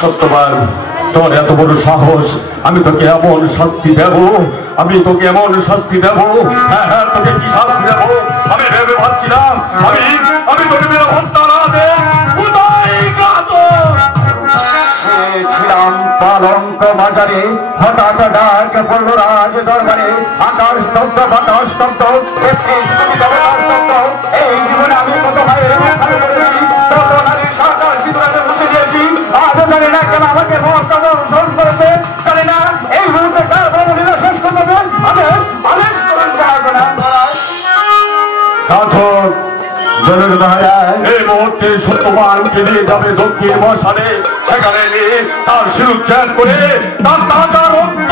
সত্যবান, তোর এত বড় সাহস, আমি তোকে এমন শাস্তি দেব, আমি তোকে এমন শাস্তি দেব। হ্যাঁ হ্যাঁ, তোকে কি শাস্তি দেব আমি ভেবে ভাবছিলাম। আমি তোকে হত্যা না দে ছিলাম পালঙ্ক বাজারে, হঠাৎ ডাক পড়ল রাজ দরবারে। আকাশ স্তব্ধ, বাতাস স্তব্ধ, এই জীবনে আমি কত ভাইয়ের মাথায় করেছি, কত নারীর সাঁতার জীবনে মুছে দিয়েছি। আজও জানি না কেন আমাকে অনুসরণ করেছে, জানি না এই মুহূর্তে কার বর্ণলীলা শেষ করতে হবে। আমি আদেশ করেন চাইবো না। এই মুহূর্তে সত্যবানকে নিয়ে যাবে দক্ষিণ মশালে, সেখানে নিয়ে তার শিরুচ্ছেদ করে তার তাজা রক্ত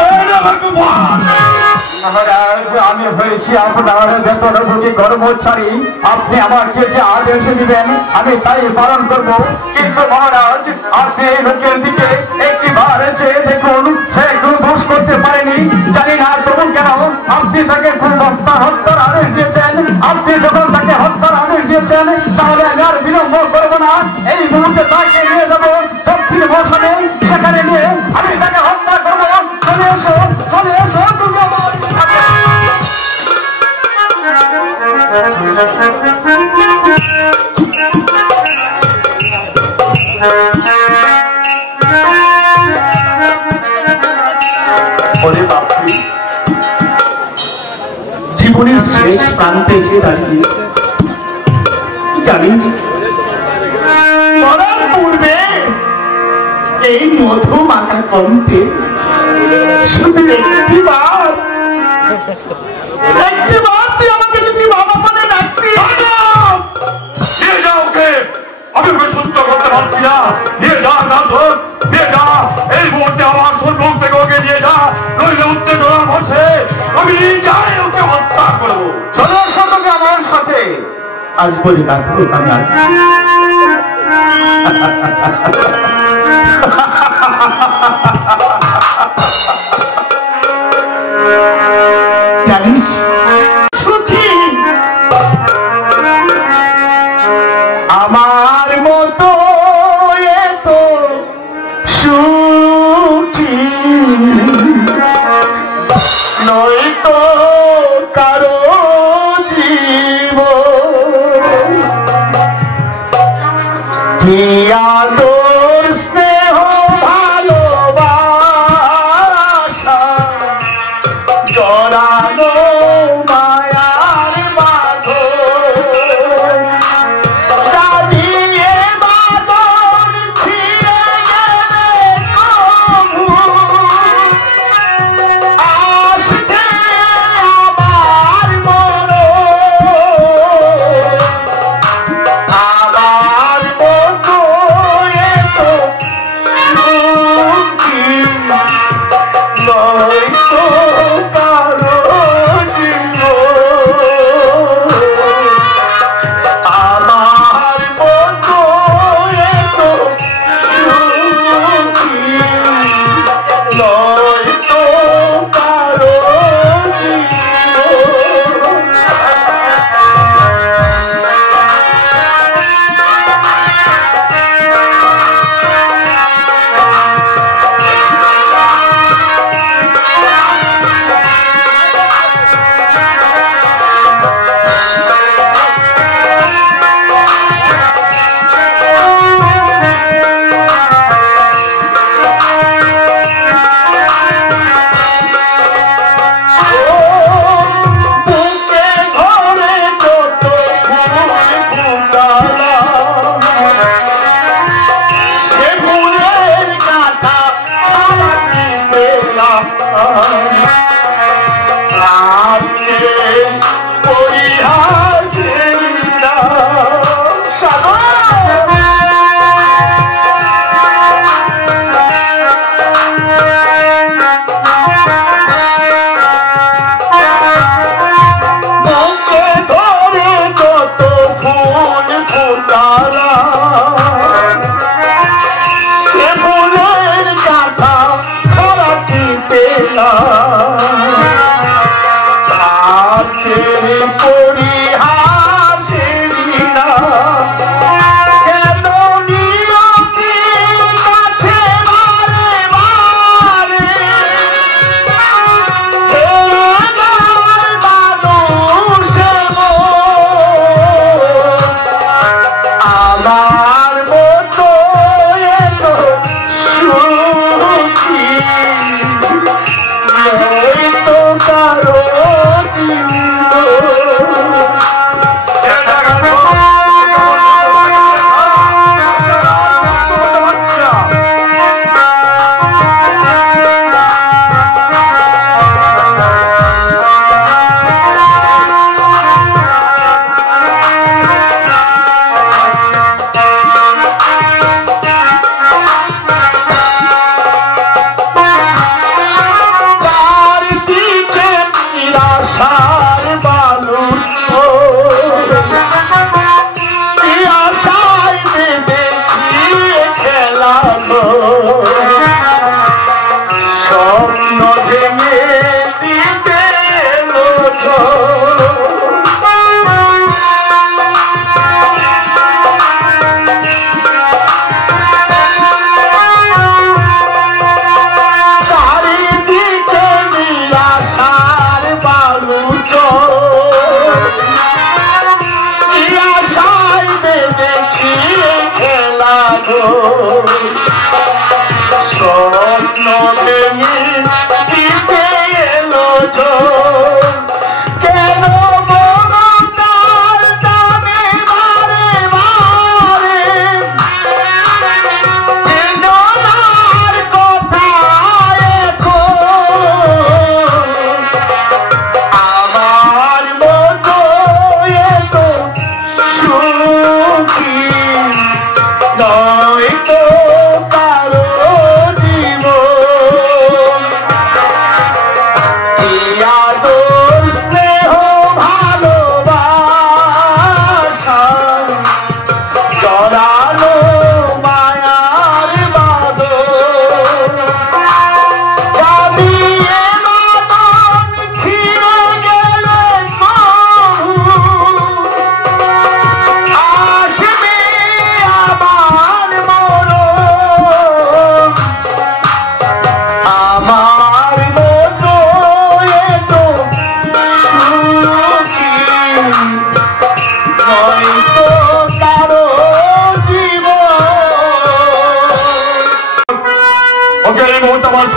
মহারাজ, আমি হয়েছি আপনার বেতনভোগী কর্মচারী। আপনি আমাকে যে আদেশ দিবেন আমি তাই পালন করব। কিন্তু মহারাজ, আপনি এই লোকের দিকে একটি বার চেয়ে দেখুন, সে একটু দোষ করতে পারেনি। জানি না তবু কেন আপনি তাকে খুব হত্যার আদেশ দিয়েছেন। আপনি যখন তাকে হত্যার আদেশ দিয়েছেন, তাহলে আমি আর বিলম্ব করবো না। এই মুহূর্তে তাকে নিয়ে যাবো দক্ষিণ মশালে, সেখানে নিয়ে আমি তাকে হত্যা করবো। চলে এসো, চলে এসো। জীবনের শেষ প্রান্তে এসে দাঁড়িয়ে জানি মরার পূর্বে এই মধু মাখা কণ্ঠে শুধু একটিবার তুই আমাকে যদি বাবা বলে ডাকতি। নিয়ে যা ওকে, আমি ওকে সহ্য করতে পারছি না। নিয়ে যা, নিয়ে যা, এই মুহূর্তে আমার সম্মুখ থেকে ওকে নিয়ে যা, নইলে উত্তেজনা বসে আমি যাই ওকে হত্যা করবো। চলো তোকে আমার সাথে। আজ বলি রাখবো আমি আজ জানিস সুখী আমার মতো এত সুখী নয়তো কারো জীব কি আদর স্নেহ ভালোবাসা জড়ানো মায়ার বাঁধন দাঁড়িয়ে বাঁধন ছিঁড়ে গেলে কবু আসছে আমার মরণ। আমার মতো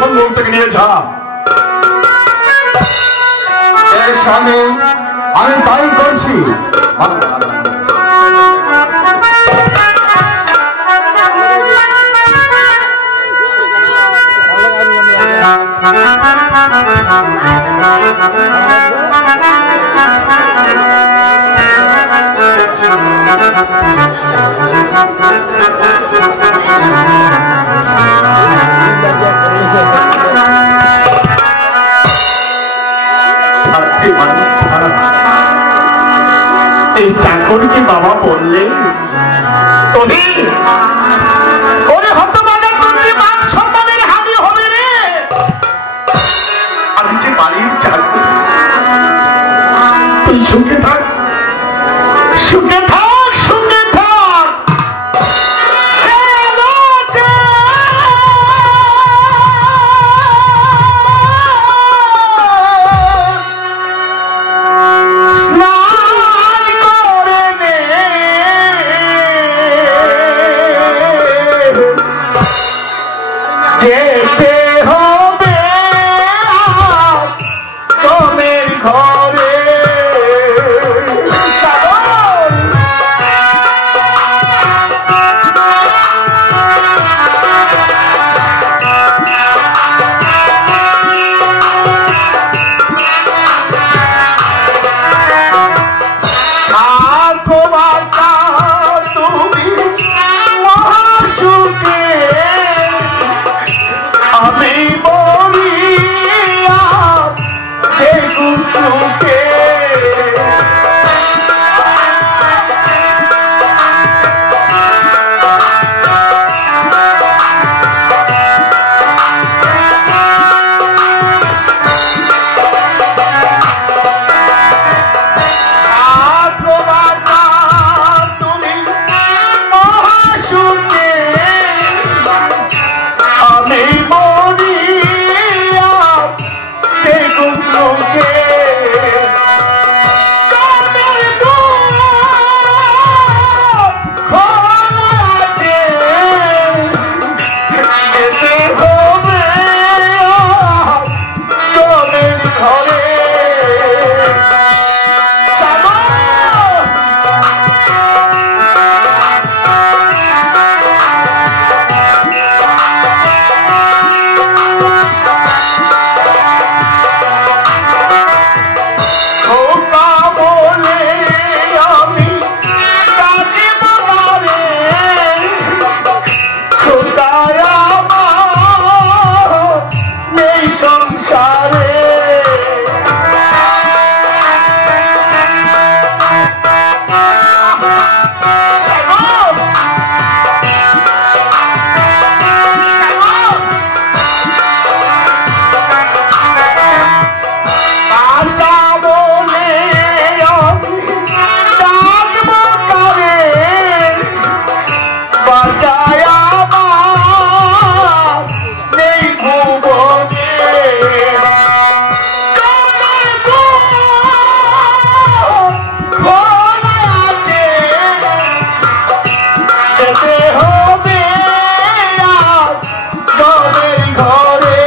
সম্মুখ থেকে নিয়ে যা। স্বামী, আমি তাই করছি। এই চাকরকে বাবা বললেন, ওরে হতভাগা তোর যে মান সম্মানের হানি হবে রে। আমি যে বাড়ির চাকর, তুই সুখে থাক, সুখে থাক, সুখে থাক। যেতে হবে তোমের ঘরে, তুমি মহাসুখে আমি মরিয়া দেখুন তোকে। তুমি মহাসুখে আমি মরিয়া দেখুন তোকে। যেতে হবে তোমের ঘরে। খোকা বলে আমি কাঁদিব না রে, খোকার আমার নেই সংসারে। কাঁচা বলে আমি ডাকব কারে, বাঁচায় আমার নেই ভুবনে। কানের খোলা আছে, যেতে হবে আজ তোমের ঘরে।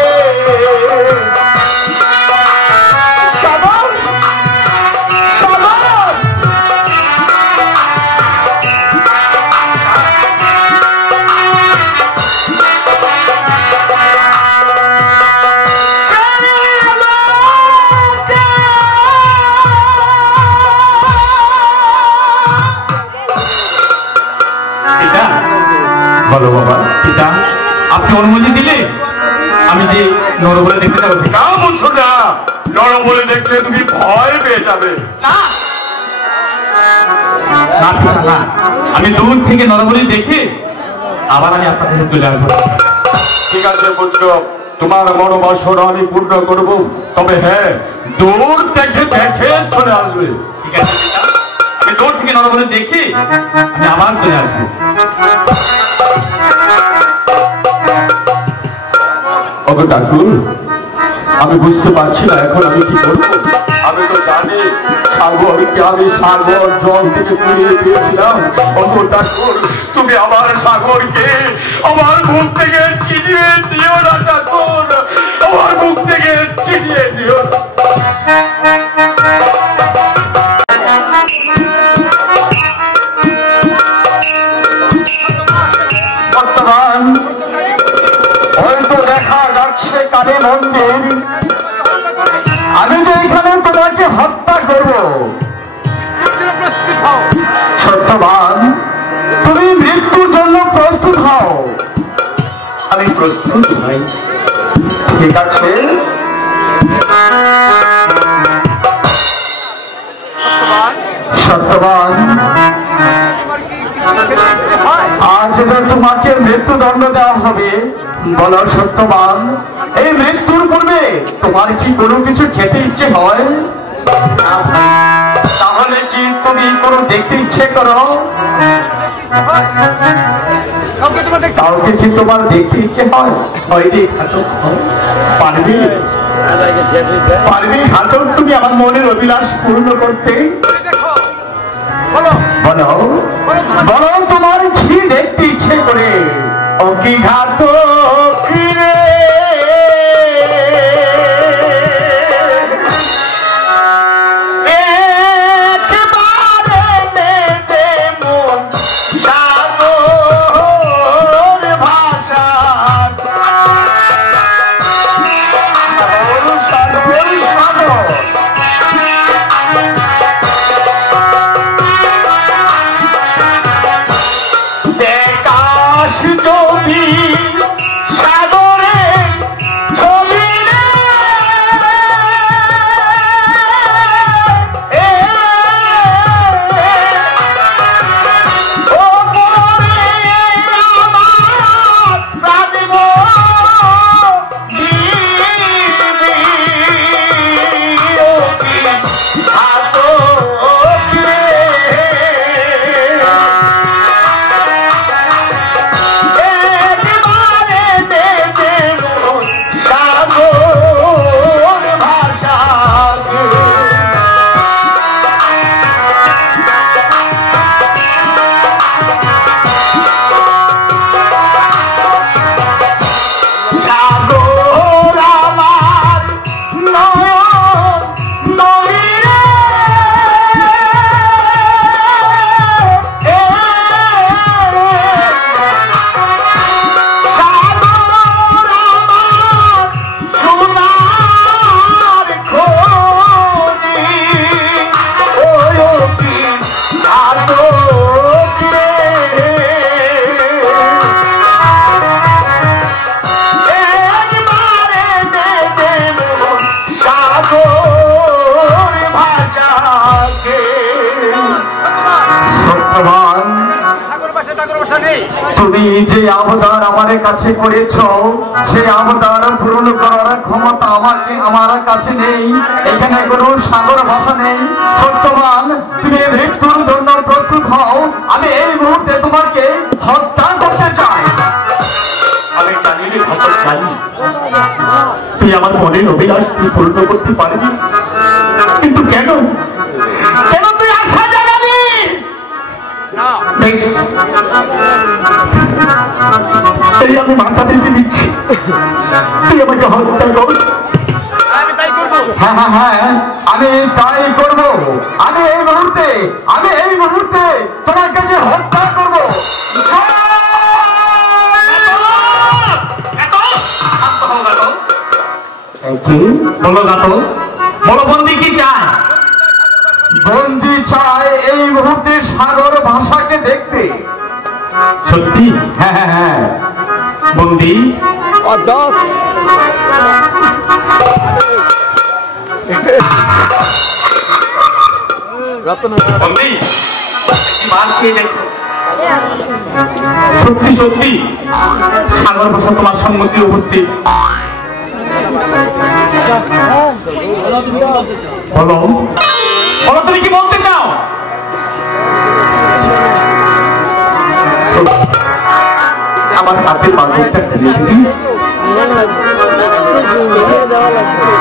পিতা, বলো বাবা। পিতা, আপনি অনুমতি দিলে আমি যে নরবলে দেখতে যাবো। না বলছো না, নরবলে দেখলে তুমি ভয় পেয়ে যাবে। না না পিতা, না, আমি দূর থেকে নরবলি দেখে আবার আমি আপনার কাছে চলে আসবো। ঠিক আছে পুত্র, তোমার মনোবাসনা আমি পূর্ণ করব, তবে হ্যাঁ দূর দেখে দেখে চলে আসবে। ঠিক আছে পিতা, আমি দূর থেকে নরবলি দেখে আমি আবার চলে আসবো। ওগো ঠাকুর, আমি বুঝতে পারছি না এখন আমি কি করবো। আমি তো জানি সাগরকে আমি সাগর জল থেকে কুড়িয়ে দিয়েছিলাম। ঠাকুর, তুমি আমার সাগরকে আমার মুখ থেকে চিনিয়ে দিও না ঠাকুর, আমার মুখ থেকে চিনিয়ে দিও না। বর্তমান হয়তো দেখা যাচ্ছে কালী মন্দির, আমি যে এখানে তোমাকে হত্যা করব। সত্যবান, তুমি মৃত্যুর জন্য প্রস্তুত হও। আমি প্রস্তুত ভাই। ঠিক আছে, সত্যবান, আজ তোমাকে মৃত্যুদণ্ড দেওয়া হবে। বলো সত্যবান, এই মৃত্যুর পূর্বে তোমার কি কোনো কিছু খেতে ইচ্ছে হয়? তাহলে কি তুমি কোনো দেখতে ইচ্ছে করো? কাউকে কি তোমার দেখতে ইচ্ছে হয়? পারবি পারবি ঘাতক তুমি আমার মনের অভিলাষ পূর্ণ করতে? বলো বলো, তোমার কি দেখতে ইচ্ছে করে? ও কি ঘাতক রে, তুমি যে আবদার আমার কাছে করেছ, সেই আবদার পূরণ করার ক্ষমতা আমার কাছে নেই। এখানে কোনো সাগর ভাষা নেই। সত্যবান, তুমি মৃত্যুর জন্য প্রস্তুত হও। আমি এই মুহূর্তে তোমাকে হত্যা করতে চাই। আমি জানি রে ঘাতক, জানি তুই আমার মনের অভিলাষ তুই পূর্ণ করতে পারবি, কিন্তু কেন কেন তুই আশা জাগালি? এই আমি মাথা দিতে দিচ্ছি, তুই আমাকে হত্যা কর। হ্যাঁ হ্যাঁ হ্যাঁ, আমি তাই করব। আমি এই মুহূর্তে তোমাকে যে হত্যা করবো। বলো গাতো, বলো বন্দি কি চায়? বন্দি চায় এই মুহূর্তে সাগর ভাষাকে দেখতে। সত্যি? হ্যাঁ হ্যাঁ হ্যাঁ। বন্দি বন্দি মার খেয়ে দেখো, সত্যি সত্যি সাগর ভাষা তোমার সম্মতি উপস্থিত। বলো বলো, তুমি কি বলতে চাও? আমার হাতের বাঁধনটা খুলে দিবি? দেওয়া লাগবে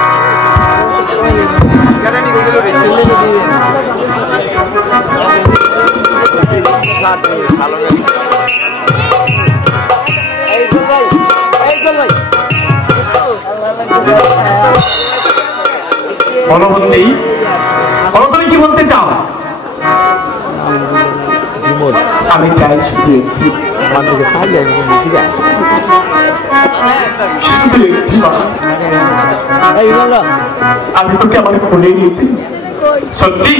বলো বন্দি, বলো তুমি কি বলতে চাও? আমি চাই শুধু আমি তোকে আমার কোলে নিতে। সত্যি?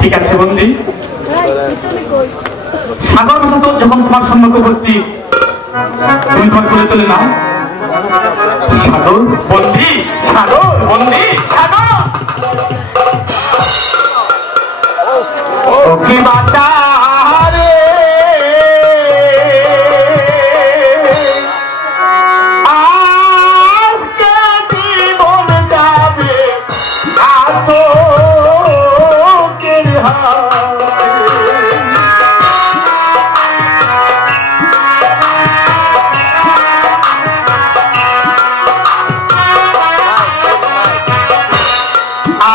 ঠিক আছে বন্দি, সাগর তো যখন তোমার সম্মুখবর্তী তুমি তোমার কোলে তুলে নাও। সাগর বন্দি, সাগর বন্দি, সাগর ও কি বাঁচা রে আজকে জীবন যাবে আতকের হাতে।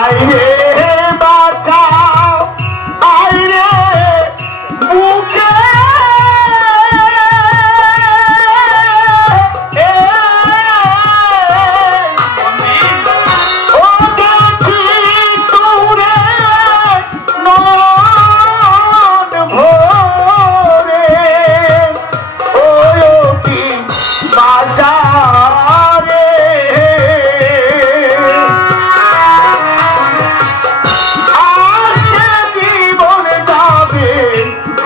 আইরে বাঁচাও, আইরে বুকে ও দেখি তোরে নয়ন ভরে ও কি বাজারে জীবন যাবে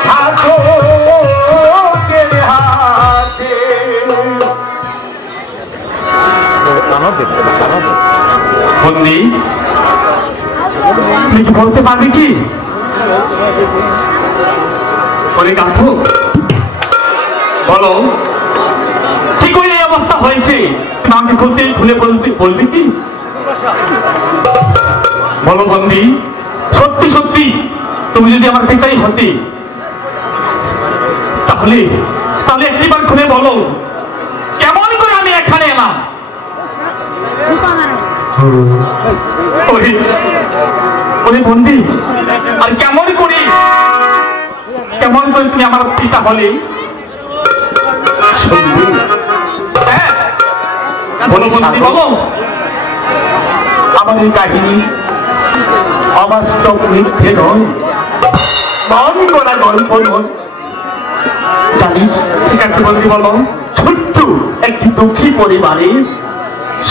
ঠাকুরের হাতে। বন্দি, তুমি কি বলতে পারবে কি বলে কাঠু? বলো কি করে এই অবস্থা হয়েছে? তুমি আমাকে খুলে বলবে কি? বলো বন্দি, সত্যি সত্যি তুমি যদি আমার পিতাই হতে তাহলে তাহলে একটিবার খুলে বলো কেমন করে আমি এখানে এলাম? ওরে বন্দি, আর কেমন করে তুমি আমার পিতা হলে? হ্যাঁ বলো বন্দি, বলো। আমার এই কাহিনী অবাস্তব, মিথ্যে নয়, মন করা গল্প নয়, জানিস? ঠিক আছে বন্দি, বলো। ছোট্ট একটি দুঃখী পরিবারে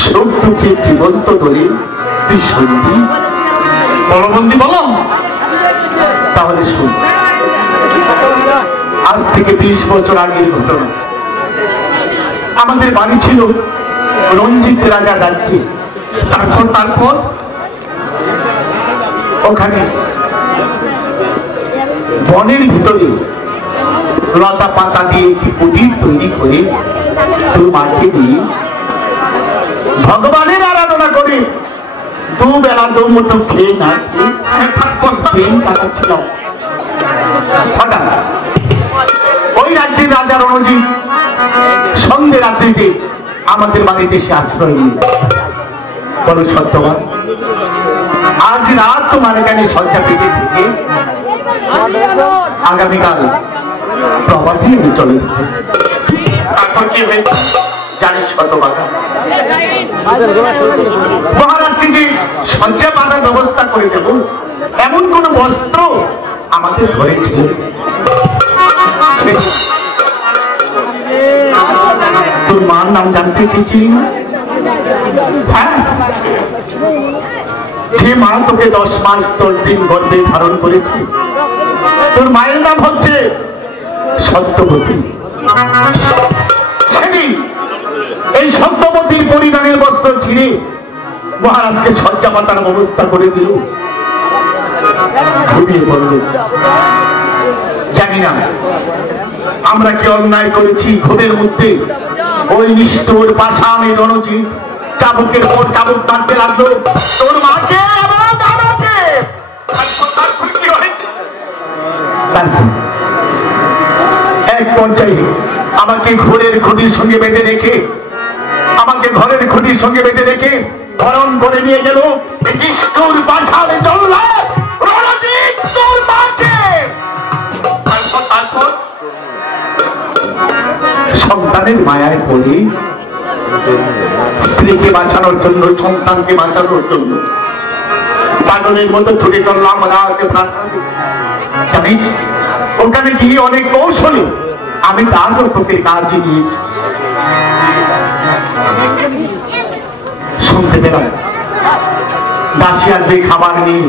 সুখ দুঃখের জীবন্ত দলে তুই শুনবি? বলো বন্দি, বলো। তাহলে শুন, আজ থেকে 20 বছর আগের ঘটনা। আমাদের বাড়ি ছিল রঞ্জিত রাজা রাজ্যে। তারপর ওখানে বনের ভিতরে লতা পাতা দিয়ে একটি কুটির তৈরি করে তোর মাকে দিয়ে ভগবানের আরাধনা করে দুবেলা দুমুঠো খেয়ে না দিন কাটাচ্ছিল। হঠাৎ ওই রাজ্যের রাজা রণজিৎ সন্ধ্যে রাত্রিতে আমাদের বাড়িতে এসে আশ্রয় নিয়ে বলো সত্যবান, আজ রাত তোমার এখানে শয্যা পেতে থেকে আগামীকাল প্রভাতী আমি চলে যাব। তারপর কি হয়েছে জানিস শতবাগা? মহারাজ থেকে শয্যা পাতার ব্যবস্থা করে দেব এমন কোন বস্ত্র আমাদের ঘরে ছিল। তোর মার নাম জানতে চেয়েছিলি না? হ্যাঁ, যে মা তোকে 10 মাস 10 দিন গর্ভে ধারণ করেছে, তোর মায়ের নাম হচ্ছে সত্যবতী। সেদিন এই সত্যবতীর পরিধানের বস্ত্র ছিঁড়ে মহারাজকে শয্যা পাতার ব্যবস্থা করে দিল। ঘুমিয়ে পড়ল। জানি না আমরা কি অন্যায় করেছি। ঘুমের মধ্যে ওই নিষ্ঠুর পাষাণী রণজিৎ চাবুকের পর চাবুক মারতে লাগলো তোর মাকে এবং আমাকে। এক পর্যায়ে আমাকে ঘরের খুঁটির সঙ্গে বেঁধে রেখে হরণ করে নিয়ে গেল নিষ্ঠুর পাষাণী জল্লাদ রণজিৎ তোর মাকে। সন্তানের মায়ায় পড়ে স্ত্রীকে বাঁচানোর জন্য, সন্তানকে বাঁচানোর জন্য পাগলের মতো ছুটে চললাম জানিস। ওখানে গিয়ে অনেক কৌশলে আমি তার তোকে কাজ নিয়েছি। শুনতে পেলাম দাসী আসবে খাবার নিয়ে।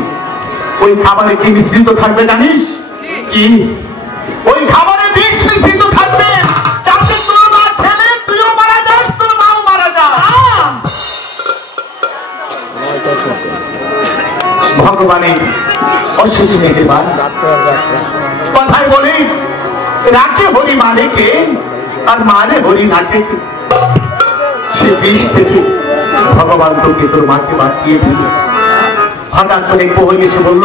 ওই খাবারে কি মিশ্রিত থাকবে জানিস? কি? ওই খাবারে বিষ মিশ্রিত থাকবে, যাতে তোর মা ছেলে তুইও মারা যাস, তোর মাও মারা যাস। ভগবানের অশেষ মেহেরবান। কথায় বলি রাখে হরি মানেকে আর মানে হরি নাকে। সে বিষ থেকে ভগবান তোকে তোর মাকে বাঁচিয়ে দিল। হঠাৎ করে প্রহরী এসে বলল,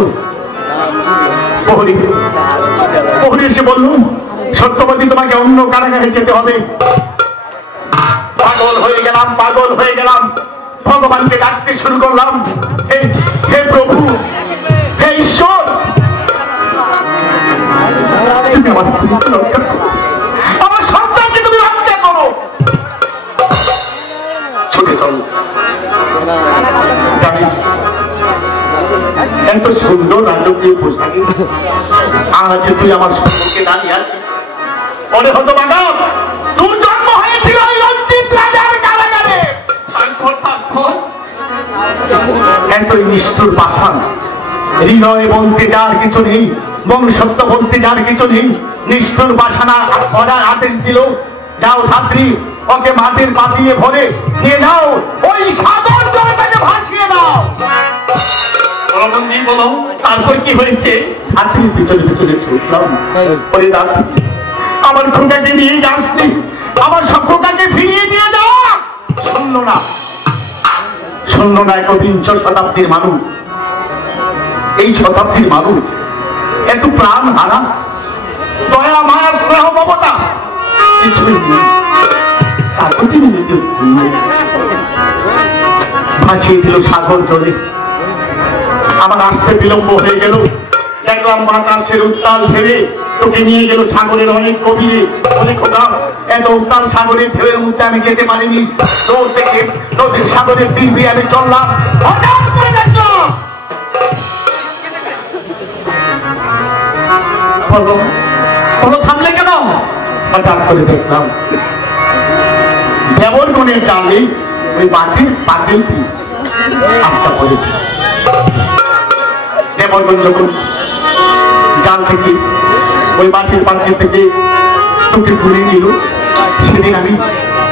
প্রহরী এসে বলল, সত্যবতী তোমাকে অন্য কারাগারে যেতে হবে। পাগল হয়ে গেলাম, পাগল হয়ে গেলাম। ভগবানকে ডাকতে শুরু করলাম, হে প্রভু, হে ঈশ্বর, তুমি আমার স্ত্রীকে রক্ষা করো, আমার সন্তানকে তুমি রক্ষা করো। ছুটে চল। এত সুন্দর রাজকীয় পোশাকে আজ তুই আমার সম্পর্কে দাঁড়িয়ে আছিস। মনে হতো বাবা তোর জন্ম হয়েছিল ওই লজ্জিত রাজার কারাগারে। এতই নিষ্ঠুর পাষাণ, হৃদয় বলতে যার কিছু নেই, বংশত্ব বলতে যার কিছু নেই, নিষ্ঠুর পাষাণ করার আদেশ দিল, যাও ধাত্রী ওকে মাটির পাতিয়ে ভরে নিয়ে যাও, ওই সাগর জলে তাকে ভাসিয়ে দাও। বলো তারপর কি হয়েছে? ধাত্রীর পিছনে পিছনে ছুটলাম। বলে দাদা আমার খোকাকে নিয়ে যাসনি, আমার সব খোকাকে ফিরিয়ে দিয়ে যাও। শুনল না, শুনল না। একবিংশ শতাব্দীর মানুষ, এই শতাব্দীর মানুষ এত প্রাণ হারা, দয়া মায়া স্নেহ মমতা কিছুই নেই। ভাসিয়ে দিল সাগর জলে। আমার আসতে বিলম্ব হয়ে গেল। দেখলাম বাতাসের উত্তাল ঢেলে তোকে নিয়ে গেল সাগরের অনেক গভীরে। অনেক এত উত্তাল সাগরের ঢেউয়ের মধ্যে আমি যেতে পারিনি। দৌড় থেকে নদীর সাগরের তীর দিয়ে আমি চললাম। হঠাৎ করে দেখলাম, থামলে কেন? হঠাৎ করে দেখলাম দেবরগণের জালে ওই মাটির পাতিলটি আটকা পড়েছে। দেবরগণ যখন জাল থেকে ওই মাটির পাতিল থেকে তোকে ঘুরিয়ে নিল,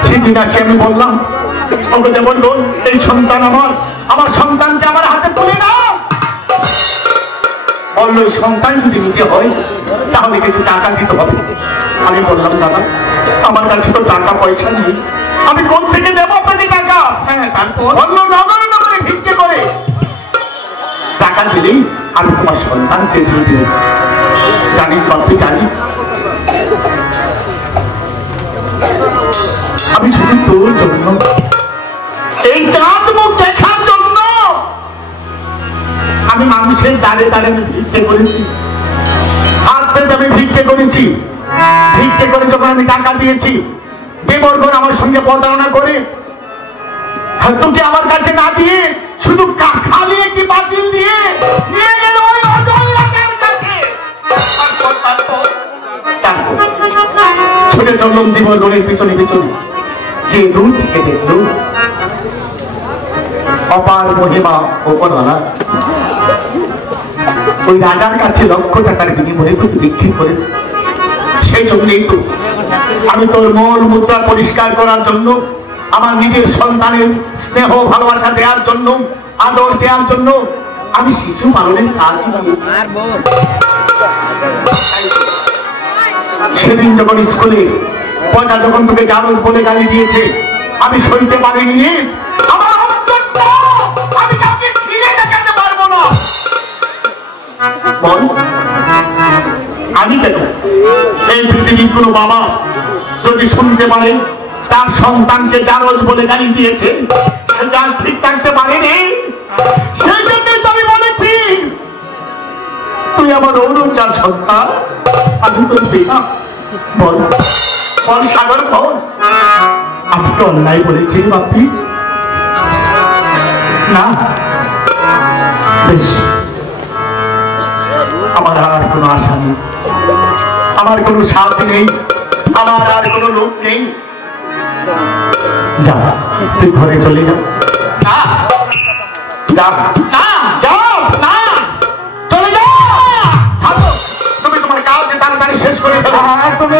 সেদিন আসে আমি বললাম, ওকে দেবরগণ এই সন্তান আমার সন্তানকে আমার হাতে তুলে দাও। বললো সন্তান যদি নিতে হয় তাহলে কিছু টাকা দিতে হবে। আমি বললাম দাদা আমার কাছে তো টাকা পয়সা নেই, আমি কোন থেকে দেবো আপনাকে টাকা? হ্যাঁ, তারপর বললো নগরে নগরে ভিক্ষে করে টাকা দিলেই আমি তোমার সন্তানকে দিয়ে দিই। জানিস বাপি, জানি আমি শুধু তোর জন্য, এই চাঁদ মুখ দেখার জন্য আমি মানুষের দাঁড়ে দাঁড়ে ভিক্ষে করেছি। হাত পেতে আমি ভিক্ষে করেছি। ভিক্ষে করে যখন আমি টাকা দিয়েছি, দেবরগণ আমার সঙ্গে প্রতারণা করে তোকে আমার কাছে না দিয়ে শুধু খালি একটি বাতিল দিয়ে নিয়ে গেল ওই অজয় রাজার কাছে। ছুটে চললাম দেবরগণের পিছনে পিছনে, গিয়ে দূর থেকে দেখল অপার মহিমা ওপরওয়ালা ওই রাজার কাছে লক্ষ টাকার বিনিময়ে তোকে বিক্রি করেছে। সেই জন্যই তো আমি তোর মন মুদ্রা পরিষ্কার করার জন্য, আমার নিজের সন্তানের স্নেহ ভালোবাসা দেওয়ার জন্য, আদর দেওয়ার জন্য আমি শিশু পালনের কাজ সেদিন যখন স্কুলে পয়সা যখন তোকে জানুস বলে গালি দিয়েছে, আমি সইতে পারিনি। আমার অন্তরটা আমি কাউকে ছিঁড়ে দেখাতে পারবো না। বল আমি কেন? এই পৃথিবীর কোনো বাবা যদি শুনতে পারে তার সন্তানকে জানোস বলে গালি দিয়েছে, সে যার ঠিক থাকতে পারেনি। সেই জন্যই তো আমি বলেছি তুই আমার অনুযার সন্তান, আমি তোর পিতা। বল বল সাগর বল, আমি কি অন্যায় বলেছি বাপি? না, বেশ, আমার আর কোনো আশা নেই, আমার কোনো সাথ নেই, আমার আর কোনো লোক নেই। যা, তুই ঘরে চলে যা। যা না, যাও না, চলে যাও। তুমি তোমার কাজ তাড়াতাড়ি শেষ করে ফেলো। তুমি